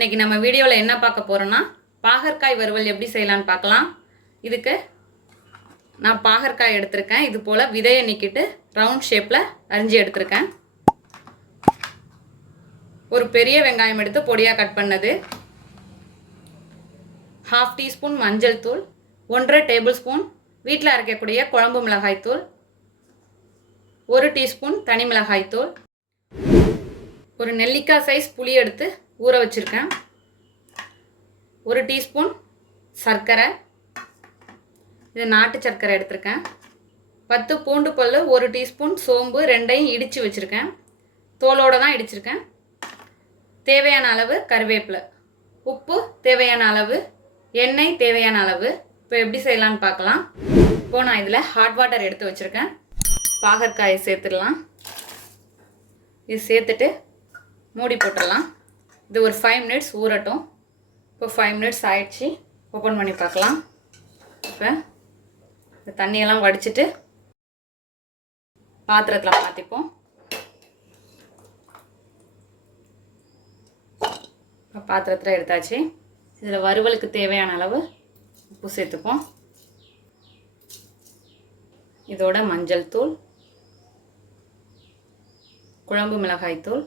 இன்னைக்கு நம்ம வீடியோவில் என்ன பார்க்க போகிறோன்னா பாகற்காய் வறுவல் எப்படி செய்யலான்னு பார்க்கலாம். இதுக்கு நான் பாகற்காய் எடுத்திருக்கேன். இது போல் விதையை நீக்கிட்டு ரவுண்ட் ஷேப்பில் அரிஞ்சு எடுத்திருக்கேன். ஒரு பெரிய வெங்காயம் எடுத்து பொடியாக கட் பண்ணது, 1/2 டீஸ்பூன் மஞ்சள் தூள், 1.5 டேபிள் ஸ்பூன் வீட்டில் அரைக்கக்கூடிய குழம்பு மிளகாய் தூள், 1 டீஸ்பூன் தனி மிளகாய் தூள், ஒரு நெல்லிக்காய் சைஸ் புளி எடுத்து ஊற வச்சுருக்கேன், 1 டீஸ்பூன் சர்க்கரை, இது நாட்டு சர்க்கரை எடுத்திருக்கேன், 10 பூண்டு பல், 1 டீஸ்பூன் சோம்பு, ரெண்டையும் இடித்து வச்சுருக்கேன், தோலோடு தான் இடிச்சிருக்கேன், தேவையான அளவு கருவேப்பிலை, உப்பு தேவையான அளவு, எண்ணெய் தேவையான அளவு. இப்போ எப்படி செய்யலான்னு பார்க்கலாம். இப்போது நான் இதில் ஹாட் வாட்டர் எடுத்து வச்சுருக்கேன். பாகற்காயை சேர்த்துடலாம். இது சேர்த்துட்டு மூடி போட்டுடலாம். இது ஒரு 5 மினிட்ஸ் ஊறட்டும். இப்போ 5 மினிட்ஸ் ஆயிடுச்சு. ஓப்பன் பண்ணி பார்க்கலாம். இப்போ இந்த தண்ணியெல்லாம் வடிச்சிட்டு பாத்திரத்தில் மாற்றிப்போம். இப்போ பாத்திரத்தில் எடுத்தாச்சு. இதில் வறுவலுக்கு தேவையான அளவு உப்பு சேர்த்துப்போம். இதோட மஞ்சள் தூள், குழம்பு மிளகாய் தூள்,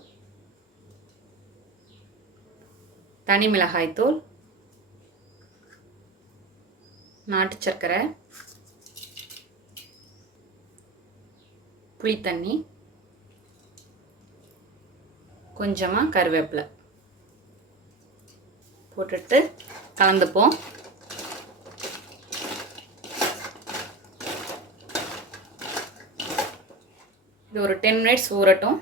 தனி மிளகாய் தூள், நாட்டு சர்க்கரை, புளித்தண்ணி, கொஞ்சமாக கருவேப்பிலை போட்டுட்டு கலந்துப்போம். இது ஒரு 10 மினிட்ஸ் ஊறட்டும்.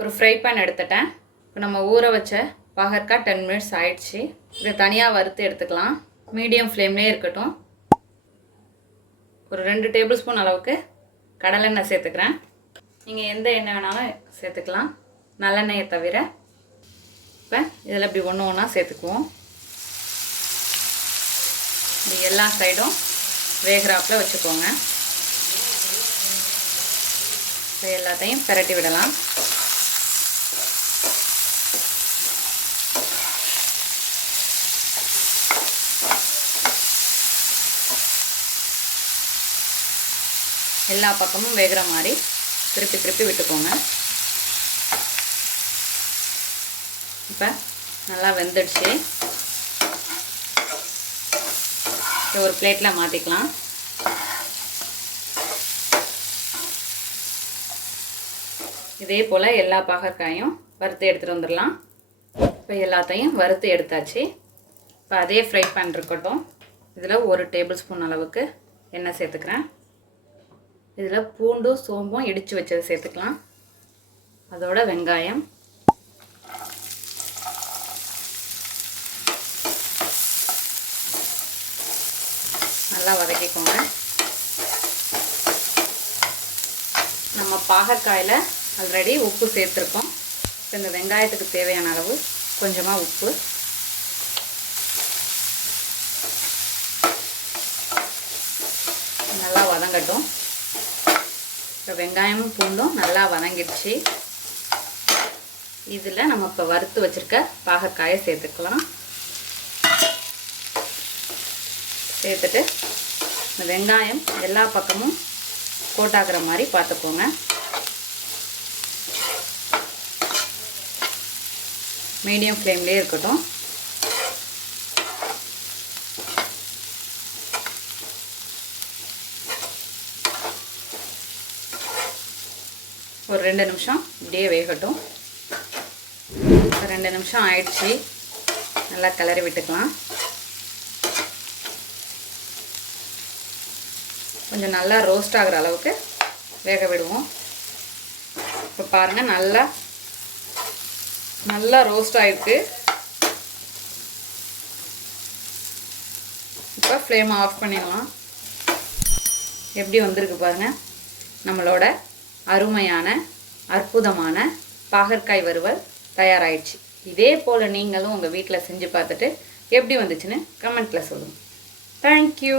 ஒரு ஃப்ரை பேன் எடுத்துட்டேன். இப்போ நம்ம ஊற வச்ச பாகற்காய் 10 மினிட்ஸ் ஆயிடுச்சு. இதை தனியாக வறுத்து எடுத்துக்கலாம். மீடியம் ஃப்ளேம்லேயே இருக்கட்டும். ஒரு 2 டேபிள் ஸ்பூன் அளவுக்கு கடலெண்ணெய் சேர்த்துக்கிறேன். நீங்கள் எந்த எண்ணெய் வேணாலும் சேர்த்துக்கலாம், நல்லெண்ணெயை தவிர. இப்போ இதில் இப்படி ஒன்று ஒன்றா சேர்த்துக்குவோம். இது எல்லா சைடும் வேகராப்பில் வச்சுக்கோங்க. இப்போ எல்லாத்தையும் பிரட்டி விடலாம். எல்லா பக்கமும் வேகிற மாதிரி திருப்பி திருப்பி விட்டுக்கோங்க. இப்போ நல்லா வெந்துடுச்சு. ஒரு பிளேட்டில் மாற்றிக்கலாம். இதே போல் எல்லா பாகற்காயும் வறுத்து எடுத்துகிட்டு வந்துடலாம். இப்போ எல்லாத்தையும் வறுத்து எடுத்தாச்சு. இப்போ அதே ஃப்ரை பேன் இருக்கட்டும். இதில் 1 டேபிள் ஸ்பூன் அளவுக்கு எண்ணெய் சேர்த்துக்கிறேன். இதில் பூண்டும் சோம்பும் இடித்து வச்சதை சேர்த்துக்கலாம். அதோட வெங்காயம், நல்லா வதக்கிக்கோங்க. நம்ம பாகற்காயில் ஆல்ரெடி உப்பு சேர்த்துருக்கோம். இப்போ இந்த வெங்காயத்துக்கு தேவையான அளவு கொஞ்சமாக உப்பு, நல்லா வதங்கட்டும். இப்போ வெங்காயமும் பூண்டும் நல்லா வதங்கிடுச்சு. இதில் நம்ம இப்போ வறுத்து வச்சுருக்க பாகற்காயை சேர்த்துக்கலாம். சேர்த்துட்டு இந்த வெங்காயம் எல்லா பக்கமும் கோட்டாக்குற மாதிரி பார்த்துக்கோங்க. மீடியம் ஃப்ளேம்லேயே இருக்கட்டும். ஒரு 2 நிமிஷம் இப்படியே வேகட்டும். 2 நிமிஷம் ஆயிடுச்சு. நல்லா கிளறி விட்டுக்கலாம். கொஞ்சம் நல்லா ரோஸ்ட் ஆகிற அளவுக்கு வேக விடுவோம். இப்போ பாருங்கள், நல்லா ரோஸ்ட் ஆகிருக்கு. இப்போ ஃப்ளேம் ஆஃப் பண்ணிடலாம். எப்படி வந்திருக்கு பாருங்கள். நம்மளோட அருமையான அற்புதமான பாகற்காய் வறுவல் தயாராகிடுச்சு. இதே போல் நீங்களும் உங்கள் வீட்டில் செஞ்சு பார்த்துட்டு எப்படி வந்துச்சுன்னு கமெண்ட்டில் சொல்லுங்கள். தேங்க்யூ.